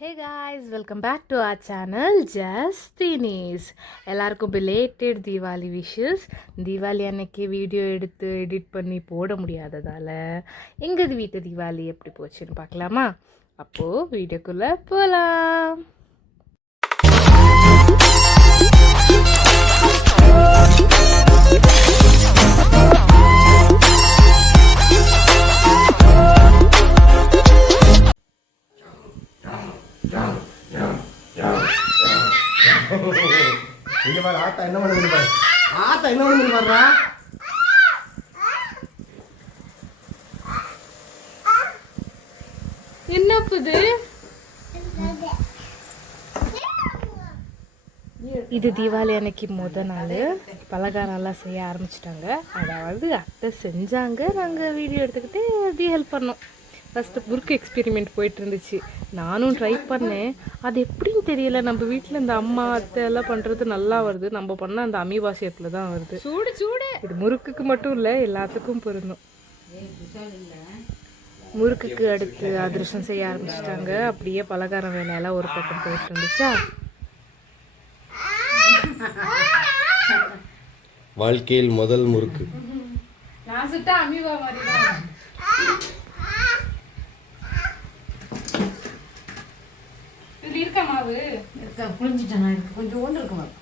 Hey guys, welcome back to our channel Justinis. எல்லாருக்கும் belated Deepavali wishes. Deepavali அன்னைக்கு video எடுத்து edit பண்ணி போட முடியாததால எங்கள் வீட்டு தீபாவளி எப்படி போச்சுன்னு பார்க்கலாமா? அப்போது வீடியோக்குள்ளே போகலாம். இங்க பாரு ஆத்தா என்ன பண்ணுது பாரு. ஆத்தா என்ன பண்ணுது பாருடா. என்ன புது? இது தீபாவளி அன்னைக்கு முதல் நாள் பலகாரம்லாம் செய்ய ஆரம்பிச்சிட்டாங்க. அதாவது அத்தை செஞ்சாங்க, நாங்கள் வீடியோ எடுத்துக்கிட்டு அப்படியே ஹெல்ப் பண்ணோம். ஃபஸ்ட்டு முறுக்கு எக்ஸ்பெரிமெண்ட் போயிட்டு இருந்துச்சு. நானும் ட்ரை பண்ணேன். அது எப்படின்னு தெரியல. நம்ம வீட்டில் இந்த அம்மா அத்தை எல்லாம் பண்ணுறது நல்லா வருது. நம்ம பண்ண அந்த அமீபா ஷேப்பில் தான் வருது. சூடு சூடு. இது முறுக்குக்கு மட்டும் இல்லை, எல்லாத்துக்கும் பொருந்தும். முறுக்குக்கு அடுத்து அதிரசம் செய்ய ஆரம்பிச்சிட்டாங்க. அப்படியே பலகாரம் வேலையெல்லாம் ஒரு பக்கம் போயிட்டு இருந்துச்சா. வாழ்க்கையில் முதல் முறுக்கு. நான் சுட்டா அமீபா மாதிரி தான். இது இருக்க மாவு புரிஞ்சுட்டேன். இருக்கு கொஞ்சம் ஒன்று இருக்கு மாவு.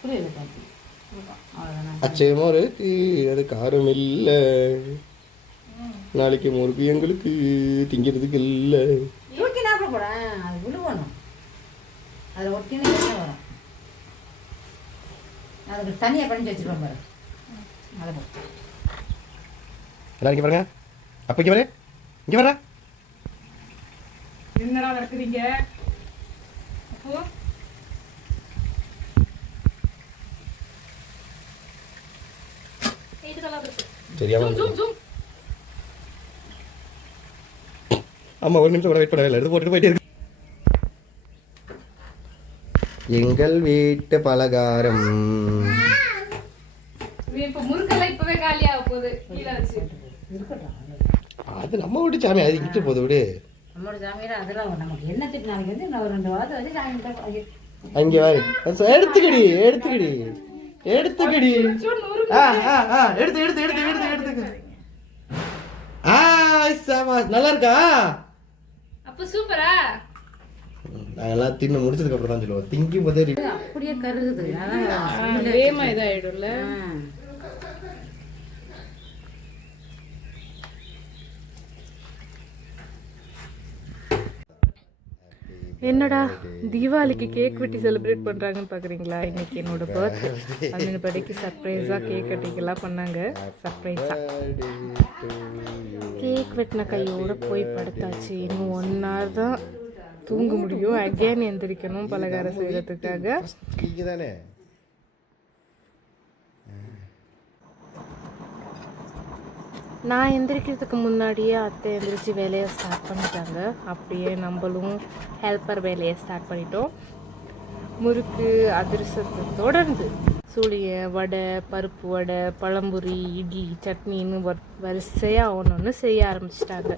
புரியல பாப்பி. அச்சயமா இருக்கு, அது காரம் இல்லை. நாளைக்கு முறுக்கு எங்களுக்கு திங்கிறதுக்கு இல்லை. தூக்கி நாப்ப போறேன், அது விழுவணும். அதில் ஒட்டினே வரும். அதுக்கு தனியாக பண்ணி வச்சுருவோம் பாரு. அதை போ எல்லாம் இங்கே பாருங்க. அப்போ இங்கே பாரு, இங்கே வரா. என்னடா நடக்குறீங்க? அப்போ தெரியாம ஆமா, ஒரு நிமிஷம் கூட வெயிட் பண்ணவே இல்லை. எடுத்து போட்டுட்டு போயிட்டே இருக்கு. எங்கள் வீட்டு பலகாரம். இப்போ முறுக்கெல்லாம் இப்பவே காலியாக போகுது. கீழே வச்சு இருக்கட்டும். அது நம்ம வீட்டு சாமி, அது இங்கிட்டு போகுது விடு. நம்மளோட சாமியார் அதெல்லாம் நம்ம என்ன திட்டு நாளைக்கு வந்து நான் ஒரு 2 வாரம் வச்சு சாமி அங்கே வாரு. எடுத்துக்கடி எடுத்துக்கடி எடுத்துக்கடி. எடுத்து எடுத்து எடுத்து எடுத்து எடுத்துக்க. நல்லா இருக்கா? அப்போ சூப்பரா. நாங்கெல்லாம் தின்னு முடிச்சதுக்கு அப்புறம் தான் சொல்லுவோம். திங்கும் போதே அப்படியே கருகுது. வேமா இதாயிடும்ல. என்னடா தீபாவளிக்கு கேக் வெட்டி செலிப்ரேட் பண்ணுறாங்கன்னு பார்க்குறீங்களா? இன்னைக்கு என்னோட பர்த்டே. அந்த படிக்கு சர்ப்ரைஸாக கேக் கட்டிங்கெல்லாம் பண்ணாங்க. சர்ப்ரைஸாக கேக் வெட்டின கையோடு போய் படுத்தாச்சு. இன்னும் 1 hour தான் தூங்க முடியும். அகேன் எந்திரிக்கணும் பலகாரம் செய்கிறதுக்காக. தானே நான் எந்திரிக்கிறதுக்கு முன்னாடியே அத்தை எந்திரிச்சு வேலையை ஸ்டார்ட் பண்ணிட்டாங்க. அப்படியே நம்மளும் ஹெல்ப்பர் வேலையை ஸ்டார்ட் பண்ணிட்டோம். முறுக்கு அதிரசத்தை தொடர்ந்து சூளிய வடை, பருப்பு வடை, பழம்புரி, இட்லி, சட்னின்னு வரிசையாக ஒன்று செய்ய ஆரம்பிச்சிட்டாங்க.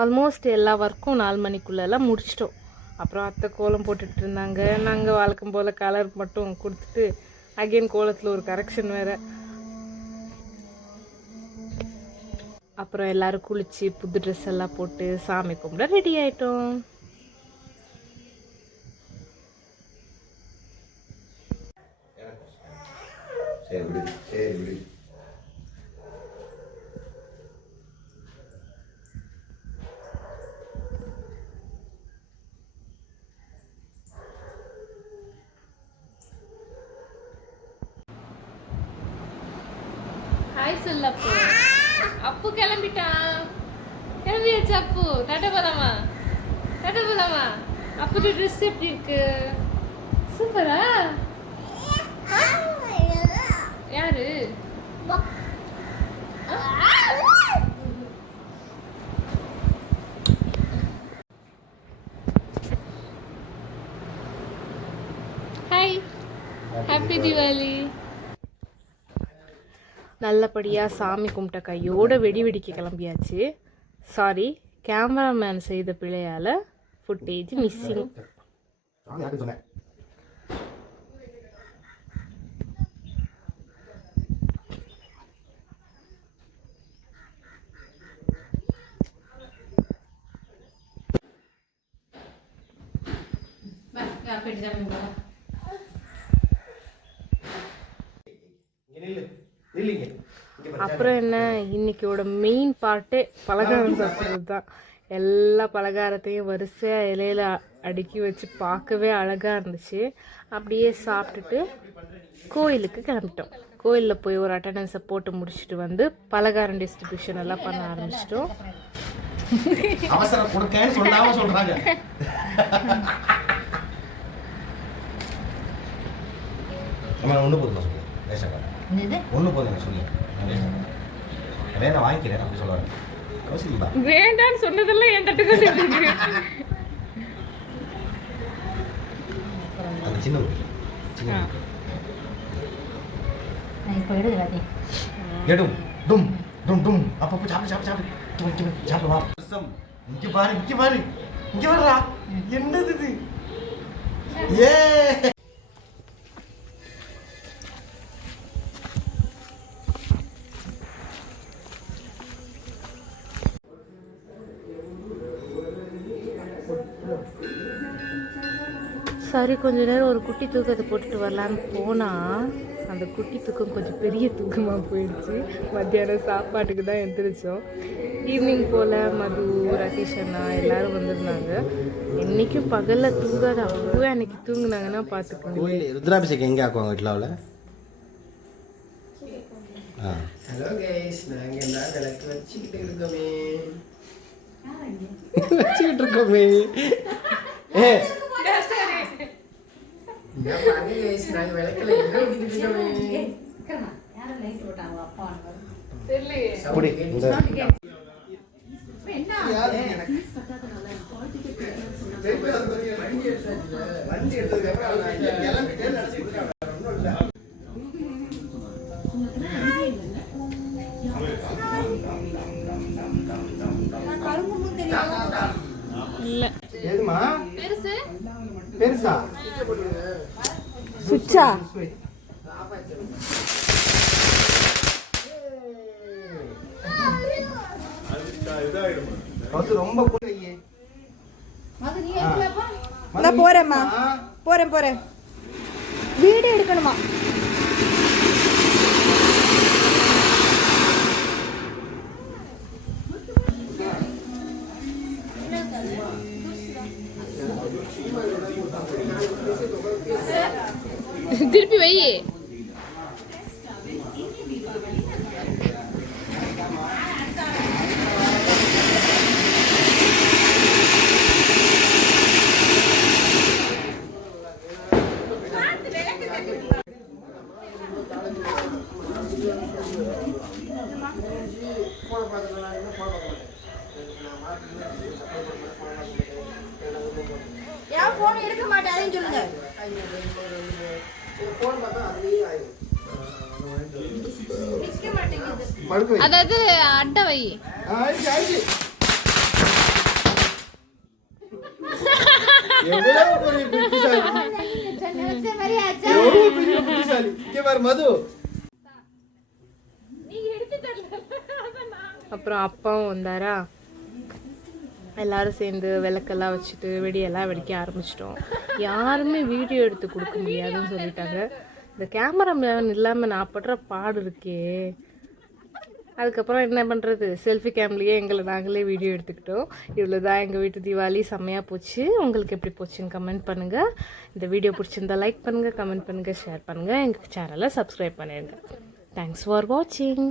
ஆல்மோஸ்ட் எல்லா ஒர்க்கும் 4 மணிக்குள்ளெல்லாம் முடிச்சிட்டோம். அப்புறம் அத்தை கோலம் போட்டுட்டு இருந்தாங்க. நாங்கள் வழக்கம் போல் கலர் மட்டும் கொடுத்துட்டு அகெயின் கோலத்தில் ஒரு கரெக்ஷன் வேறு. அப்புறம் எல்லாரும் குளிச்சு புது ட்ரெஸ் எல்லாம் போட்டு சாமி கும்பிட ரெடி ஆயிட்டோம். சரி விடு, சரி விடு. ஹாய் சொல்லு அப்பு. அப்பு கிளம்பிட்டான். கிளம்பியாச்சு அப்பு. டாடா போலாமா? டாடா போலாமா? அப்பு ட்ரெஸ் எப்படி இருக்கு? சூப்பரா? யாரு? Hi, happy Deepavali. நல்லபடியாக சாமி கும்பிட்ட கையோட வெடி வெடிக்க கிளம்பியாச்சு. சாரி, கேமராமேன் செய்த பிழையால் ஃபுட்டேஜ் மிஸ்ஸிங். சொன்னேன். அப்புறம் என்ன, இன்னைக்கோட மெயின் பார்ட்டே பலகாரம் சாப்பிட்றது தான். எல்லா பலகாரத்தையும் வரிசையாக இலையில அடுக்கி வச்சு பார்க்கவே அழகாக இருந்துச்சு. அப்படியே சாப்பிட்டுட்டு கோயிலுக்கு கிளம்பிட்டோம். கோயிலில் போய் ஒரு அட்டண்டன்ஸை போட்டு முடிச்சுட்டு வந்து பலகாரம் டிஸ்ட்ரிபியூஷன் எல்லாம் பண்ண ஆரம்பிச்சிட்டோம். அவசரம் கொடுக்கன்னு சொல்லாம சொல்றாங்க. நம்ம ஒன்று போதும் சொல்லு ரேஷன் கார்டு ஒன்று போதும் சொல்லு வேணா வாங்கிக்கிறேன் அப்படி சொல்லுவாங்க. அவசியம்பா வேண்டான்னு சொன்னதெல்லாம் என் தட்டுக்கு அந்த சின்ன சின்ன இப்போ எடுத்து எடும் டும் டும் டும் அப்பப்போ சாப்பிடு சாப்பிடு சாப்பிடு சாப்பிடு வா. இங்கே பாரு இங்கே பாரு இங்கே வர்றா. என்னது இது? ஏ சரி, கொஞ்ச நேரம் ஒரு குட்டி தூக்கத்தை போட்டுட்டு வரலான்னு போனால் அந்த குட்டி தூக்கம் கொஞ்சம் பெரிய தூக்கமாக போயிடுச்சு. மத்தியானம் சாப்பாட்டுக்கு தான் எழுந்திரிச்சோம். ஈவினிங் போல் மது, ரதீஷ் அண்ணா எல்லோரும் வந்திருந்தாங்க. இன்றைக்கும் பகலில் தூங்காத அப்பவே அன்றைக்கி தூங்குனாங்கன்னா பார்த்துக்கோங்க. கோயில் ருத்ராபிஷேகம் எங்கே ஆக்குவாங்க வீட்டில்? ஹலோ கைஸ், நாங்கள் எல்லாம் விளக்கு வச்சுக்கிட்டு இருக்கோமே. வச்சுக்கிட்டு இருக்கோமே. ஏ என்ன பாருங்க கைஸ், நாங்கள் விளக்கில் எங்கே ஊற்றிக்கிட்டு இருக்கோமே. யாரும் லைட் போட்டாங்க அப்பா அப்படி இந்த வண்டி இல்லை ஏதுமா பெருசா சுச்சா ரொம்ப போறேம்மா, போறேன். வீடியோ எடுக்கணுமா? திருப்பி வை. ஏன் போன் எடுக்க மாட்டேன் அதையும் சொல்லுங்க. அதாவது அட்டை வை. மது நீ எடுத்து தரல. அப்புறம் அப்பாவும் வந்தாரா, எல்லாரும் சேர்ந்து விளக்கெல்லாம் வச்சுட்டு வெடியெல்லாம் வெடிக்க ஆரம்பிச்சிட்டோம். யாருமே வீடியோ எடுத்து கொடுக்க முடியாதுன்னு சொல்லிட்டாங்க. இந்த கேமராமேன் இல்லாமல் நான் படுற பாடு இருக்கே. அதுக்கப்புறம் என்ன பண்ணுறது, செல்ஃபி கேம்லேயே எங்களை நாங்களே வீடியோ எடுத்துக்கிட்டோம். இவ்வளோ தான் எங்கள் வீட்டு தீபாவளி. செம்மையாக போச்சு. உங்களுக்கு எப்படி போச்சுன்னு கமெண்ட் பண்ணுங்கள். இந்த வீடியோ பிடிச்சிருந்தா லைக் பண்ணுங்கள், கமெண்ட் பண்ணுங்கள், ஷேர் பண்ணுங்கள். எங்கள் சேனலை சப்ஸ்கிரைப் பண்ணிடுங்க. தேங்க்ஸ் ஃபார் வாட்சிங்.